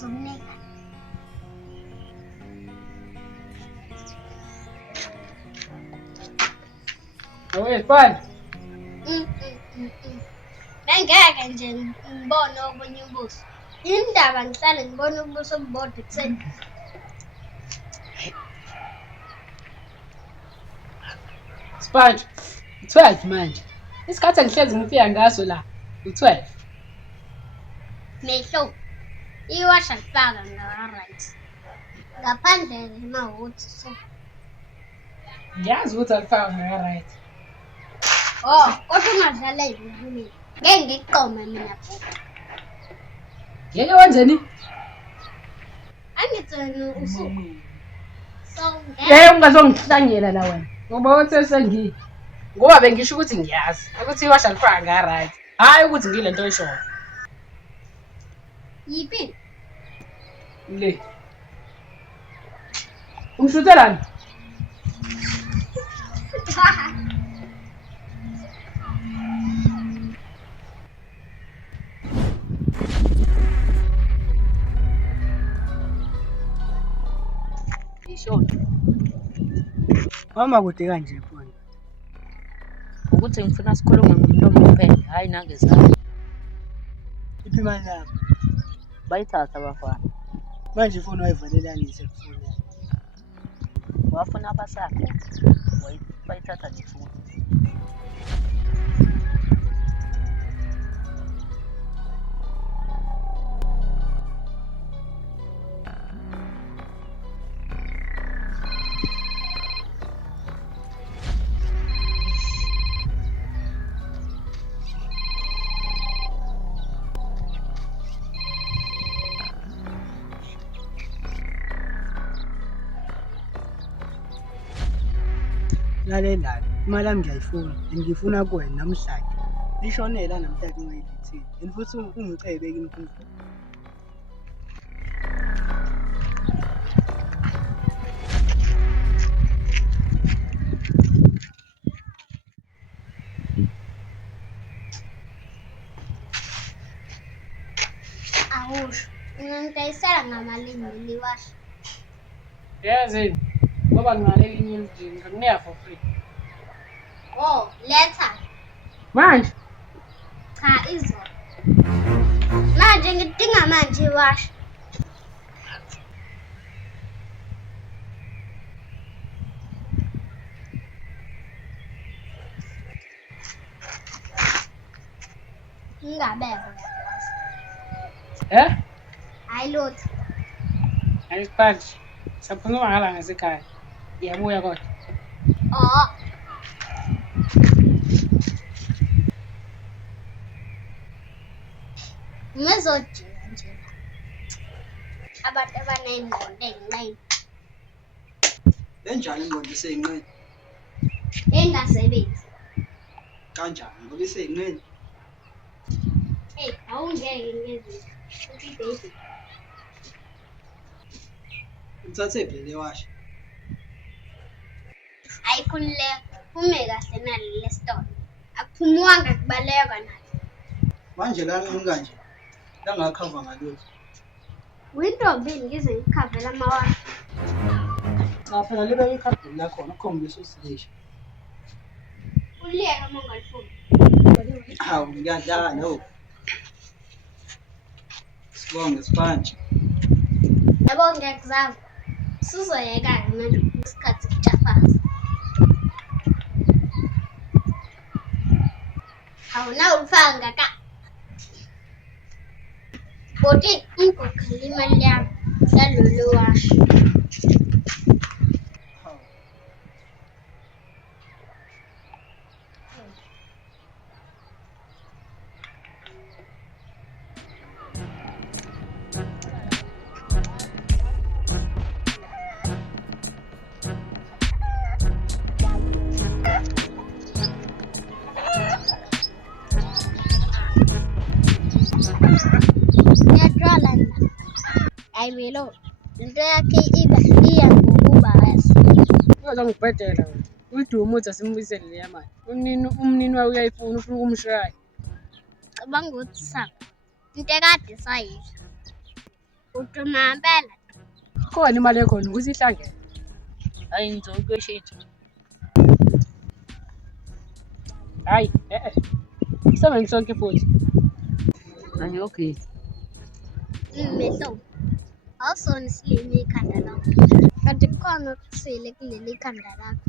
ngizomnika. Awuyifani. Bengeke nje ngibone obunye ubuso. Indaba ngihlale ngibona ubuso obubodwa ekuseni. Sponge. 12 manje. Isikhathi engihlezi ngifika ngaso la. U12. Mehlo. Iwasha lifaka ngaka-right. Ngaphandle emawuthi so. Ngiyazi ukuthi alifaka ngaka right. Oh, kodwa ungadlala yini? Ngeke ngikuqome mina bhuti. Ngeke wenzeni? Angithweni usuku. So Ungazongihlangela la wena. Ngoba wethe sengi. Ngoba bengisho ukuthi ngiyazi ukuthi iwasha lifaka ngaka right. Hayi ukuthi ngilento eshoyo. Yiphi? Le. Ungishuthelani? Ishona. Mama kude kanje mfowethu. Ukuthi ngifuna sikhulume ngomlomo kuphela, hayi nangezandla. Iphi imali yakho? Bayithatha abafana. Manje ifoni wayivalelani isekufoni? Wafuna abasakhe. Bayithatha nefoni. Lalela, imali yami ngiyayifuna, ngifuna kuwena namhlanje. Lishonela namhlanje ungayilethile. And futhi ungicebe kimi kumfo. Awusho. Ngingidayisela ngamalini liwasha. Yazi, ngoba ngalelinye elidini, ngikunika for free. Oh, letha. Manje Cha izolo. Manje ngidinga manje iwasha. Ngingabekho la. Hayi lutho. Ayikuphathi. Saphuma ngala ngasekhaya. Iyabuya kodwa. Oh. Ngizojika nje. Abantu abaneyingqondo ezincane. Enjani ingqondo iseyinqeni? Engasebenzi. Kanjani ngoba iseyinqeni? Hey, awungeke ngeze. Uthi baby. Uthathe phela lewasha. Ayikhululeka. Phume kahle naleli store. Akuphumwanga kubaleka nathi. Manje lana ngikanje. La ngakhava ngalutho. Wintombi ngize ngikhavela amawasha. Cha phela libe ikhadi lakho ukhombisa usilisha. Uliyeka uma ungalifuni. Hawu ngiyadlala lo. Sibonge Sponge. Yabo ngiyakuzama. Suzoyeka manje isikhathi kujafaza. Awunawo ufaka ngaka. Boti ngikhokhela imali yami yalolu washa. Hawu. Ngiyaqala la. Hayi velo. Into yakhe iya ngokuba yazi. Uzongibhedela wena. Uyidumo uthi asimbuyisele leya mali. Umnini wayo uyayifuna ufuna ukumshaya. Cabanga ukuthi saka. Into ekade sayisho. Uduma ngempela. Khona imali ekhona ukuthi ihlangene. Hayi ngizokweshithi. Hayi, Sebenza sonke futhi. Hayi okay. Mehlo. Awusona isilimi ikhanda lakho. Kanti kukhona okusile kuleli khanda lakho.